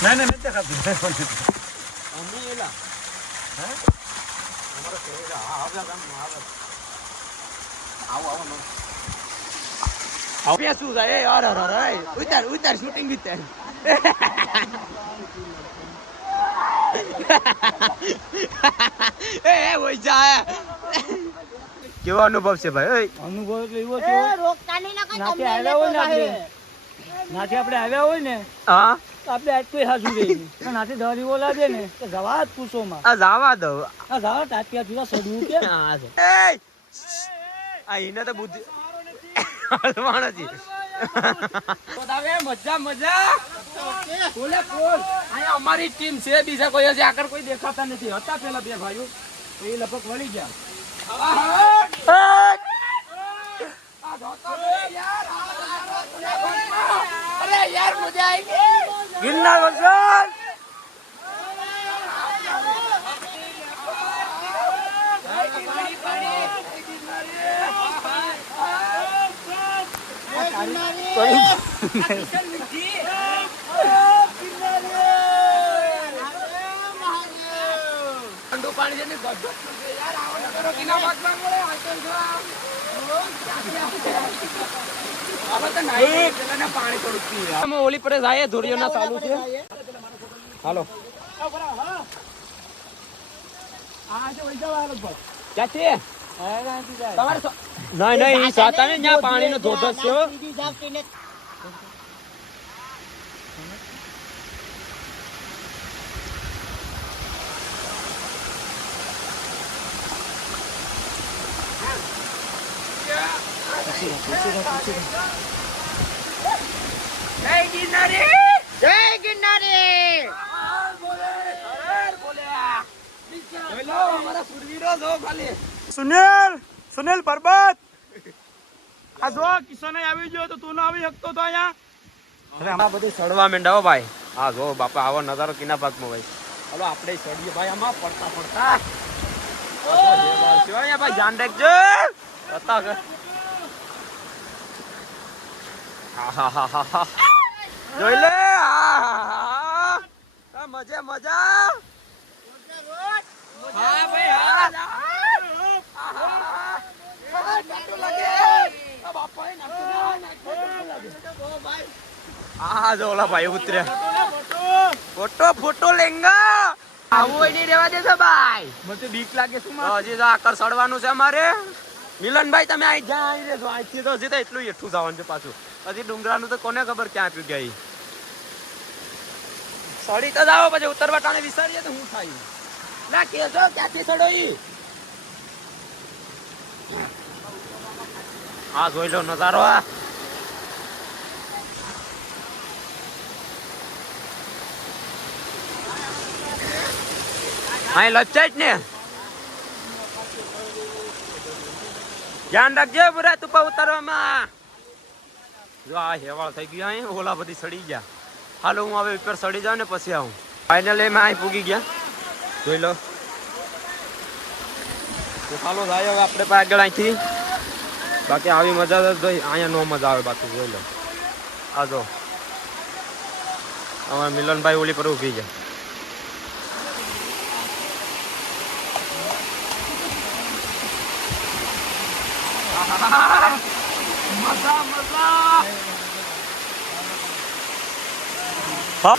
ના ના નથી દેખાતું અમે એલા હે અમારો કેરા આવે આવો આવો શું છે એ અરે ઉતાર શૂટિંગ બીતે એ ઓય જા કેવો અનુભવ છે ભાઈ અનુભવ એટલે એવો છે નાથી આવ્યા હોય ને હા આપણે આજ કોઈ હાજુ રહી નાથી દરી બોલા દે ને તો જવા જ પૂછો માં આ જવા દો આ જવા ટાટિયા જુદા સડવું કે આ એને તો બુદ્ધિ હલવાણાજી મજા બોલે બોલ અહીંયા અમારી ટીમ છે બીજા કોઈ હજી આગળ કોઈ દેખાતા નથી હતા પેલા બે ભાઈઓ એ લગભગ વળી ગયા અરે યાર મજા આવી ગઈ ગિરનાર વસન પાણી છે ને યાર આવો કરો કિના ભાગમાં મળે પાણી થોડું પીએ અમે ઓલી પર જાય ધોરીઓ ના ચાલુ છે હાલો ક્યાં છે તમારે નહીં સાતા ને ત્યાં પાણી નો ધોધ છે જય ગિરનારી સુનિલ પરબત આ જો કિશન આવી ગયો તો તું ના આવી શકતો તો અહીંયા અરે બધું સડવા માંડ્યા ભાઈ હા જો બાપા આવો નજારો કિના ભાગમાં ભાઈ હાલો આપણે સડીએ ભાઈ આમાં પડતા ભાઈ ધ્યાન રાખજો હતા જોઈ લે મજા મજા હા જો ઓલા ભાઈ ઉતરે ફોટો લેંગા આવું નહીં રેવા દેજો ભાઈ મને બીક લાગે શું હજી તો આકર સડવાનું છે અમારે મિલનભાઈ તમે અહીં જ્યાં આવી રહેજો અહીંથી તો હજી તો એટલું એઠું જવાનું છે પાછું હજી ડુંગરાનું તો કોને ખબર ક્યાં આપ્યું ગયા સડી તો જાવ પછી ઉતરવા ટાણે વિચારીએ તો હું થાય ના કેજો ક્યાંથી સડો ઈ હા જોઈ લો નજારો આ અહીં લપચાઈટ ને ધ્યાન રાખજો પૂરા તુપા ઉતારવામાં જો આ હેવાળ થઈ ગયું અહીં ઓલા બધી સડી ગયા હાલો હું હવે ઉપર સડી જાઉં ને પછી આવું ફાઇનલ એમાં અહીં પૂગી ગયા જોઈ લો તો ચાલો જાય હવે આપણે આગળ અહીંથી બાકી આવી મજા અહીંયા નો મજા આવે બાકી જોઈ લો આ જો અમારા મિલનભાઈ ઓલી પર ઊભી ગયા મજા મજા હા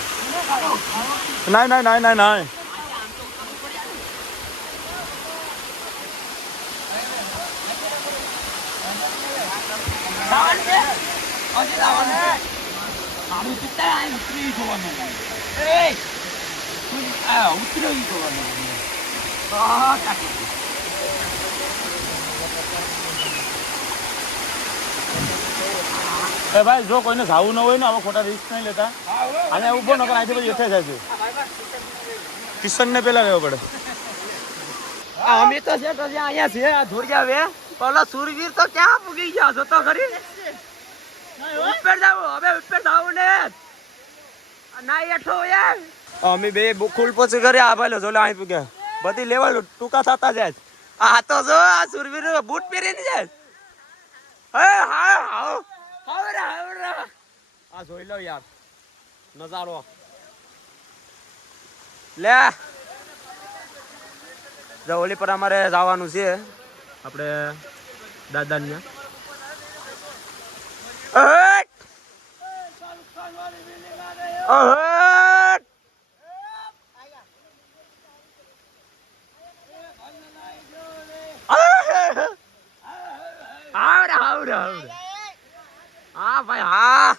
નહીં એ ભાઈ જો કોઈને જાવું ન હોય ને આવા ખોટા રિસ્ક નહીં લેતા અને ઉભો ન કરે અહીંથી પછી એઠે જાય છે કિશન ને પેલા રહેવો પડે અમે તો છે તો અહીંયા છે આ ધોરિયા વે પેલા સુરવીર તો ક્યાં પૂગી ગયા છો તો ખરી ઉપર જાવ હવે ઉપર જાવ ને ના એઠો યાર અમે બે બુકુલ પછી ઘરે આ ભાઈલો જોલે અહીં પૂગ્યા બધી લેવલ ટૂંકા થતા જાય આ તો જો આ સુરવીર બૂટ પહેરીને જાય હે હા હા આ જોઈ લો યાર નજારો લે જો ઓલી પર અમારે જવાનું છે આપણે દાદાને હા ભાઈ હા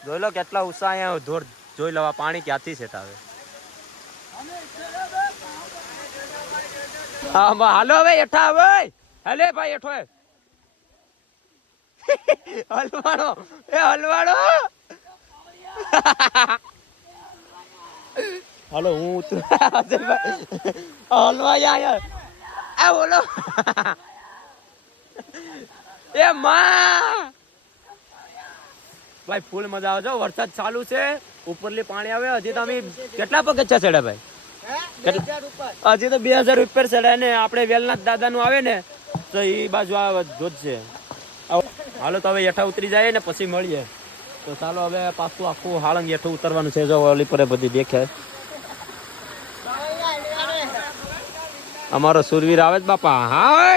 જોઈ લો કેટલા ઉત્સાહ અહીંયા ધોર જોઈ લો આ પાણી ક્યાંથી છે તાવે હા હાલો હવે એઠા હવે હેલે ભાઈ એઠો હલવાડો એ હલવાડો હાલો હું ઉતરું હલવા યાર એ બોલો એ માં ભાઈ ફૂલ મજા આવે છે વરસાદ ચાલુ છે ઉપરલી પાણી આવે હજી તો અમે કેટલા પગથિયા ચડ્યા ભાઈ હજી તો 2000 ઉપર ચડ્યા ને આપણે વેલનાથ દાદા નું આવે ને તો એ બાજુ આ ધોધ છે હાલો તો હવે હેઠા ઉતરી જાય ને પછી મળીએ તો ચાલો હવે પાછું આખું હાળંગ હેઠું ઉતરવાનું છે જો ઓલી પર બધી દેખે અમારો સુરવીર આવે જ બાપા હા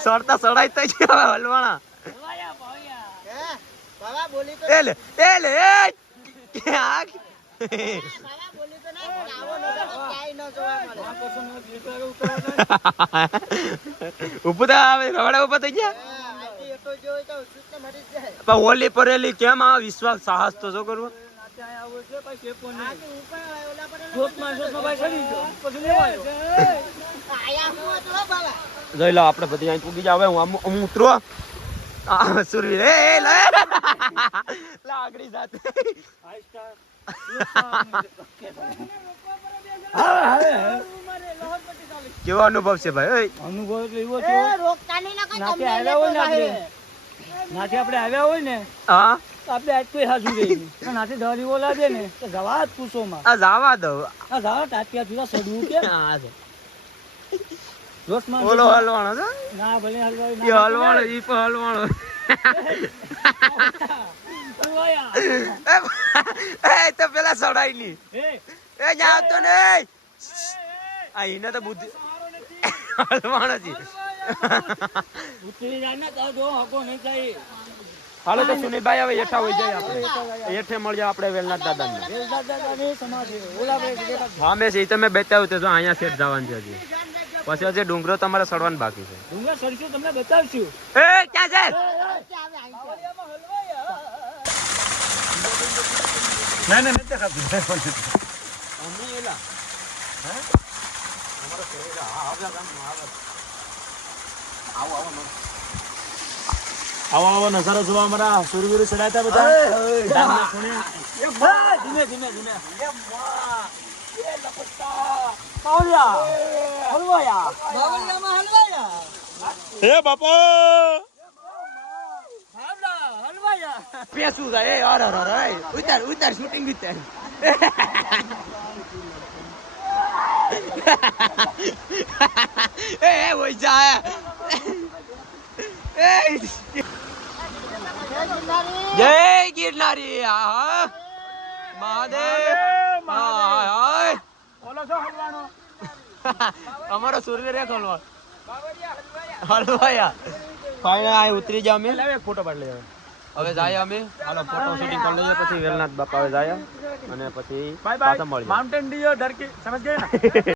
સડતા સડાઈ તો હલવાણા ઓલી પરેલી કેમ આ વિશ્વાસ સાહસ તો શું કરવું જોઈ લો આપડે બધી અહીં પૂગી જાવ હું ઉતરો સુરવીર લાગડી જાતે કેવો અનુભવ છે ભાઈ અનુભવ એટલે એવો છે નાથી આપણે આવ્યા હોય ને હા આપણે આજ કોઈ હાજુ રહી નાથી ધરી ઓલા દે ને તો જવા જ પૂછો માં આ જવા દો આ જવા ટાટિયા જુદા સડવું કે હા જોશમાં ઓલો હલવાણો છે ના ભલે હલવાય ઈ હલવાણો ઈ પણ હલવાણો એ તો પેલા સડાઈ લી એ જા તો ને આ ઈને તો બુદ્ધિ હલવાણો છે ઉતરી જાય ને તો જો હકો નહીં થાય હાલો તો સુનીભાઈ હવે હેઠા હોય જાય આપણે હેઠે મળીએ આપણે વેલનાથ દાદાને હા મેં છે તમે બતાવ્યું તો અહીંયા સેટ જવાનું છે હજી પછી હજી ડુંગરો તમારે સડવાનું બાકી છે ડુંગર સડશું તમને બતાવશું એ ક્યાં છે ના ના નથી દેખાતું અમી એલા હે અમારો શેરા આવજા ગામ આવે આવો આવો નજારો જોવા અમારા સુરવીરો ચડાતા બધા ધીમે ધીમે ધીમે એ લપટા પાવલિયા હલવાયા હે બાપા પેસું જાય એ અરે અરે ઉતાર ઉતાર શૂટિંગ ઉતાર એ ઓય જા એ જય ગિરનારી હા મહાદેવ હાય બોલો છો હલવાનો અમારો સુરવીર એક હલવાયા ફાઈનલ આ ઉતરી જા અમે લાવ એક ફોટો પાડી લેજો હવે જાય અમે હાલો ફોટો શૂટિંગ કરી લઈએ પછી વેલનાથ બાપા હવે જાય અને પછી બાય પાછા બાય મળીએ માઉન્ટેન ડિયો ડર કે સમજ ગए ना